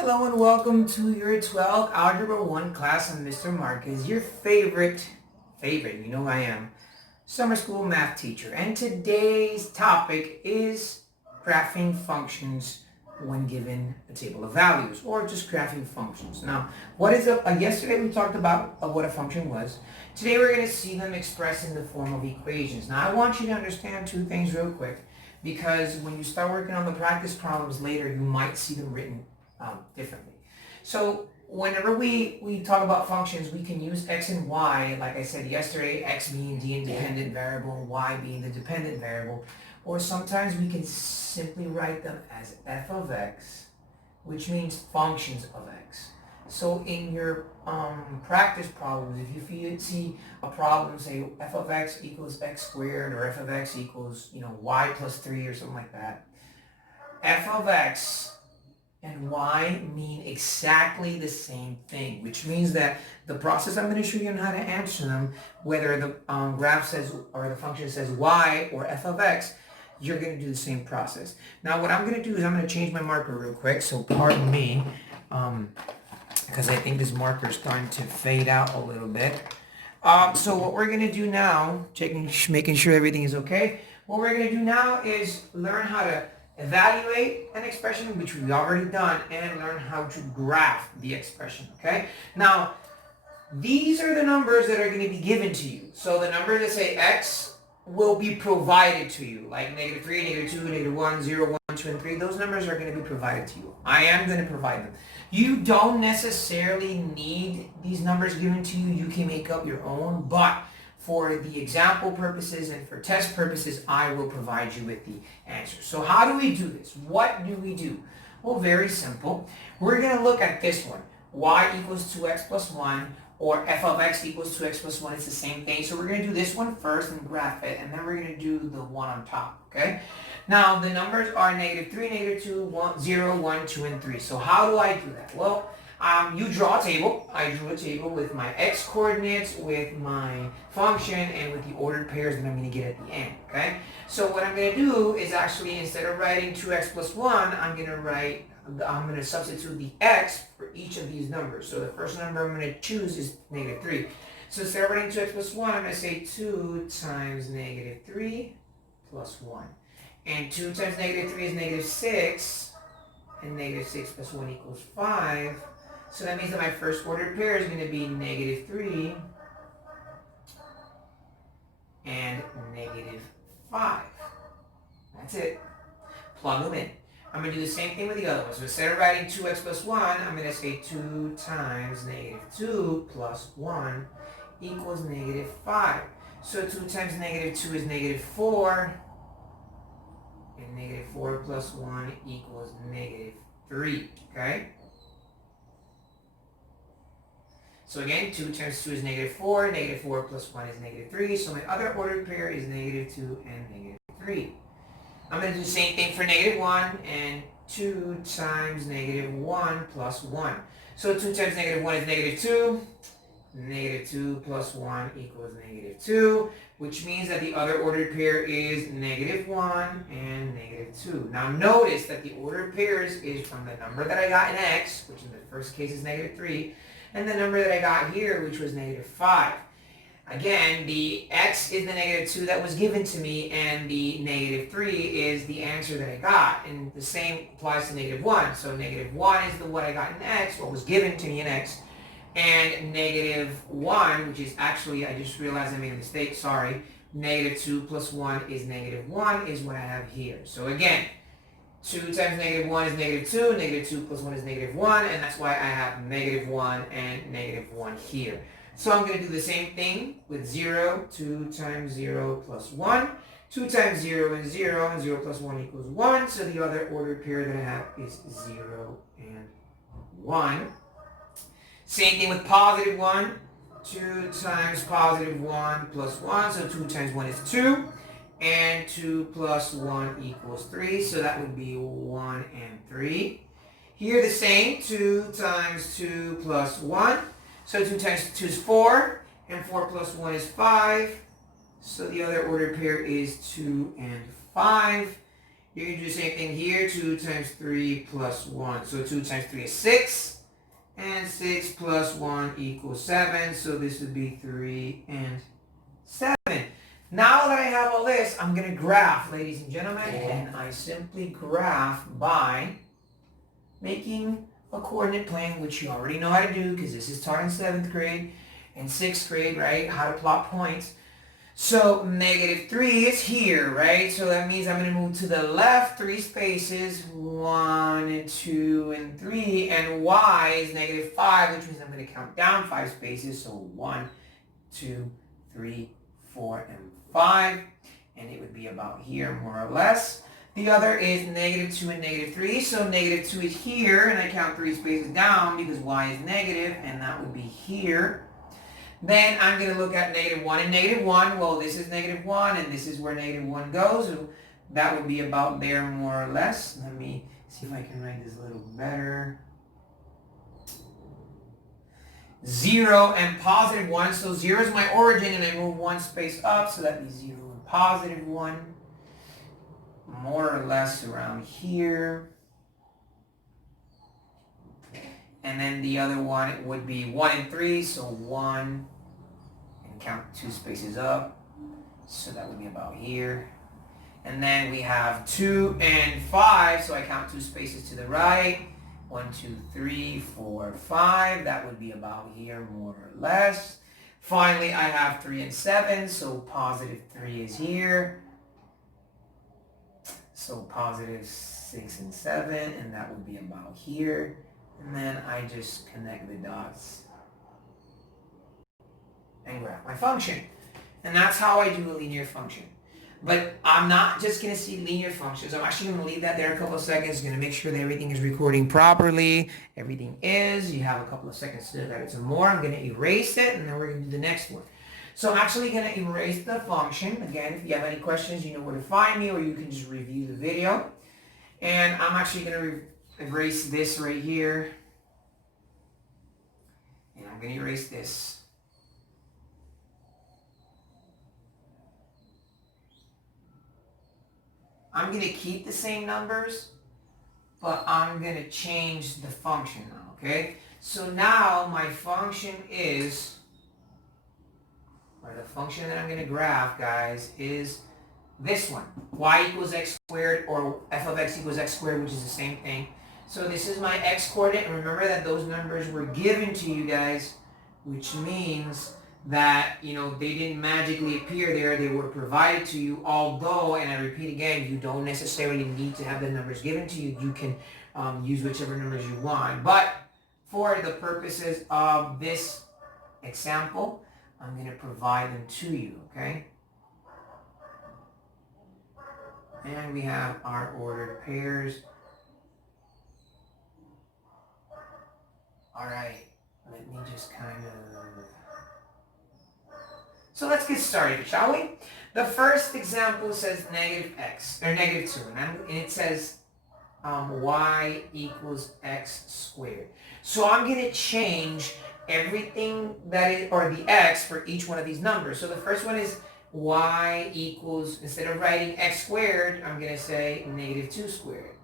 Hello and welcome to your 12th Algebra 1 class. I'm Mr. Marquez, your favorite, you know who I am, summer school math teacher. And today's topic is graphing functions when given a table of values, or just graphing functions. Now, yesterday we talked about what a function was. Today we're going to see them expressed in the form of equations. Now, I want you to understand two things real quick, because when you start working on the practice problems later, you might see them written differently. So whenever we talk about functions, we can use x and y, like I said yesterday, x being the independent variable, y being the dependent variable, or sometimes we can simply write them as f of x, which means functions of x. So in your practice problems, if you see a problem, say f of x equals x squared, or f of x equals, y plus 3 or something like that, f of x and y mean exactly the same thing, which means that the process I'm going to show you on how to answer them, whether the graph says or the function says y or f of x, you're going to do the same process. Now what I'm going to do is I'm going to change my marker real quick, so pardon me, because I think this marker is starting to fade out a little bit. So what we're going to do now, making sure everything is okay, what we're going to do now is learn how to evaluate an expression, which we've already done, and learn how to graph the expression, okay? Now, these are the numbers that are going to be given to you. So the numbers that say x will be provided to you, like -3, -2, -1, 0, 1, 2, and 3. Those numbers are going to be provided to you. I am going to provide them. You don't necessarily need these numbers given to you. You can make up your own, but for the example purposes and for test purposes, I will provide you with the answer. So how do we do this? What do we do? Well, very simple. We're going to look at this one. Y equals 2x plus 1, or f of x equals 2x plus 1. It's the same thing. So we're going to do this one first and graph it, and then we're going to do the one on top, okay? Now, the numbers are -3, -2, 1, 0, 1, 2, and 3. So how do I do that? Well, you draw a table. I drew a table with my x coordinates, with my function, and with the ordered pairs that I'm going to get at the end, okay? So what I'm going to do is actually, instead of writing 2x plus 1, I'm going to substitute the x for each of these numbers. So the first number I'm going to choose is -3. So instead of writing 2x plus 1, I'm going to say 2 times -3 plus 1. And 2 times -3 is -6, and -6 plus 1 equals 5. So that means that my first ordered pair is going to be -3 and -5. That's it. Plug them in. I'm going to do the same thing with the other one. So instead of writing 2x plus 1, I'm going to say 2 times -2 plus 1 equals -5. So 2 times -2 is -4. And -4 plus 1 equals -3. Okay? So again, 2 times 2 is -4. -4 plus 1 is -3. So my other ordered pair is -2 and -3. I'm going to do the same thing for -1, and 2 times -1 plus 1. So 2 times -1 is -2. -2 plus 1 equals -2, which means that the other ordered pair is -1 and -2. Now notice that the ordered pairs is from the number that I got in x, which in the first case is -3, and the number that I got here, which was -5. Again, the x is the -2 that was given to me, and the -3 is the answer that I got. And the same applies to -1. So -1 is what I got in x, what was given to me in x, and -1, which is actually, I just realized I made a mistake, sorry. -2 plus 1 is -1 is what I have here. So again, 2 times -1 is -2, -2 plus 1 is -1, and that's why I have -1 and -1 here. So I'm going to do the same thing with 0. 2 times 0 plus 1. 2 times 0 is 0, and 0 plus 1 equals 1. So the other ordered pair that I have is 0 and 1. Same thing with +1. 2 times +1 plus 1. So 2 times 1 is 2. And 2 plus 1 equals 3. So that would be 1 and 3. Here the same. 2 times 2 plus 1. So 2 times 2 is 4, and 4 plus 1 is 5. So the other ordered pair is 2 and 5. You can do the same thing here. 2 times 3 plus 1. So 2 times 3 is 6. And 6 plus 1 equals 7. So this would be 3 and 7. Now that I have all this, I'm going to graph, ladies and gentlemen. And I simply graph by making a coordinate plane, which you already know how to do because this is taught in 7th grade and 6th grade, right? How to plot points. So -3 is here, right? So that means I'm going to move to the left 3 spaces, 1 and 2 and 3, and y is -5, which means I'm going to count down 5 spaces. So 1, 2, 3, 4, and 5, and it would be about here more or less. The other is -2 and -3, so -2 is here, and I count 3 spaces down because y is negative, and that would be here. Then I'm going to look at -1 and -1. Well, this is -1, and this is where -1 goes. So that would be about there more or less. Let me see if I can write this a little better. 0 and +1. So 0 is my origin, and I move 1 space up, so that'd be 0 and +1. More or less around here. And then the other one would be 1 and 3, so 1, and count 2 spaces up, so that would be about here. And then we have 2 and 5, so I count 2 spaces to the right, 1, 2, 3, 4, 5, that would be about here more or less. Finally, I have 3 and 7, so +3 is here, so +6 and 7, and that would be about here. And then I just connect the dots and graph my function. And that's how I do a linear function. But I'm not just going to see linear functions. I'm actually going to leave that there a couple of seconds. Going to make sure that everything is recording properly. Everything is. You have a couple of seconds to look at it some more. I'm going to erase it, and then we're going to do the next one. So I'm actually going to erase the function. Again, if you have any questions, you know where to find me, or you can just review the video. And I'm actually going to erase this right here, and I'm going to erase this. I'm going to keep the same numbers, but I'm going to change the function now, okay? So now my function is, or the function that I'm going to graph, guys, is this one, y equals x squared, or f of x equals x squared, which is the same thing. So this is my x coordinate, and remember that those numbers were given to you guys, which means that, you know, they didn't magically appear there, they were provided to you, although, and I repeat again, you don't necessarily need to have the numbers given to you. You can use whichever numbers you want. But for the purposes of this example, I'm going to provide them to you, okay? And we have our ordered pairs. All right, let me just kind of... So let's get started, shall we? The first example says -x, or -2, and it says y equals x squared. So I'm going to change everything that is, or the x for each one of these numbers. So the first one is y equals, instead of writing x squared, I'm going to say -2 squared.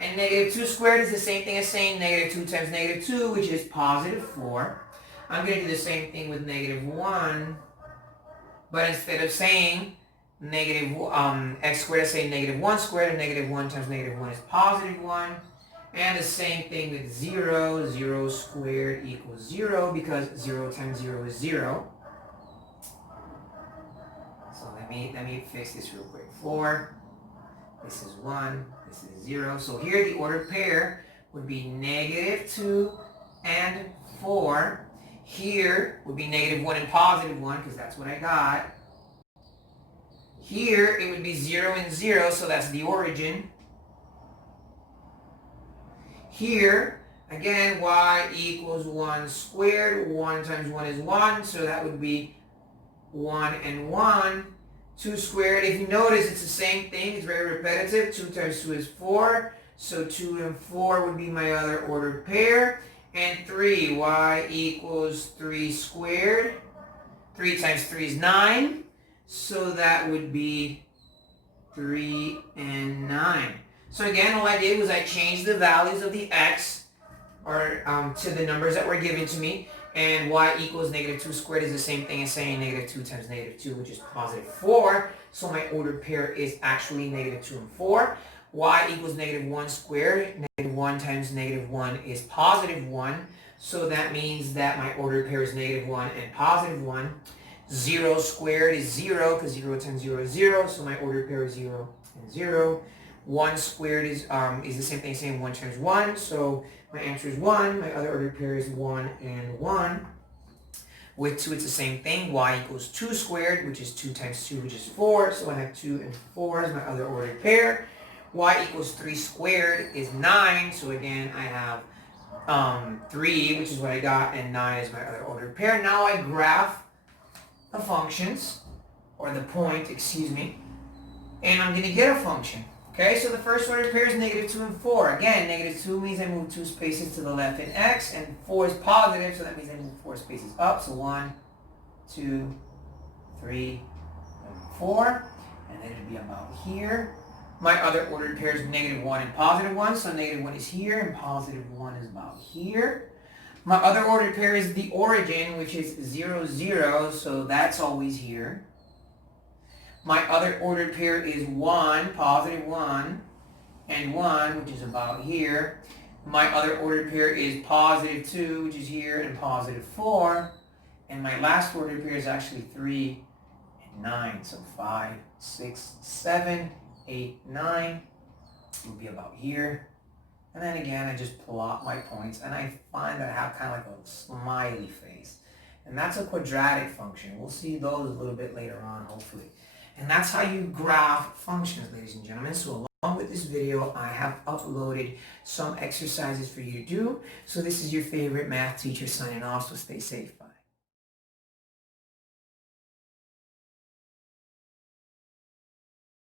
And -2 squared is the same thing as saying -2 times -2, which is +4. I'm going to do the same thing with -1, but instead of saying x squared, I say -1 squared, and -1 times -1 is +1. And the same thing with 0. 0 squared equals 0, because 0 times 0 is 0. So let me fix this real quick. 4. This is 1. This is 0. So here the ordered pair would be -2 and 4. Here would be -1 and +1, because that's what I got. Here it would be 0 and 0, so that's the origin. Here, again, y equals 1 squared. 1 times 1 is 1, so that would be 1 and 1. 2 squared, if you notice, it's the same thing. It's very repetitive. 2 times 2 is 4, so 2 and 4 would be my other ordered pair. And 3, y equals 3 squared. 3 times 3 is 9, so that would be 3, and 9. So again, all I did was I changed the values of the x or to the numbers that were given to me. And y equals negative 2 squared is the same thing as saying negative 2 times negative 2, which is positive 4. So my ordered pair is actually negative 2 and 4. Y equals negative 1 squared. Negative 1 times negative 1 is positive 1. So that means that my ordered pair is negative 1 and positive 1. 0 squared is 0 because 0 times 0 is 0. So my ordered pair is 0 and 0. 1 squared is the same thing as saying 1 times 1. So my answer is 1. My other ordered pair is 1 and 1. With 2, it's the same thing. Y equals 2 squared, which is 2 times 2, which is 4. So I have 2 and 4 as my other ordered pair. Y equals 3 squared is 9. So again, I have 3, which is what I got, and 9 is my other ordered pair. Now I graph the functions, or the point, excuse me, and I'm going to get a function. Okay, so the first ordered pair is negative 2 and 4. Again, negative 2 means I move 2 spaces to the left in x, and 4 is positive, so that means I move 4 spaces up. So 1, 2, 3, and 4, and then it'd be about here. My other ordered pair is negative 1 and positive 1, so negative 1 is here, and positive 1 is about here. My other ordered pair is the origin, which is 0, 0, so that's always here. My other ordered pair is 1, positive 1, and 1, which is about here. My other ordered pair is positive 2, which is here, and positive 4. And my last ordered pair is actually 3 and 9. So 5, 6, 7, 8, 9 will be about here. And then again, I just plot my points, and I find that I have kind of like a smiley face. And that's a quadratic function. We'll see those a little bit later on, hopefully. And that's how you graph functions, ladies and gentlemen. So along with this video, I have uploaded some exercises for you to do. So this is your favorite math teacher signing off, so stay safe.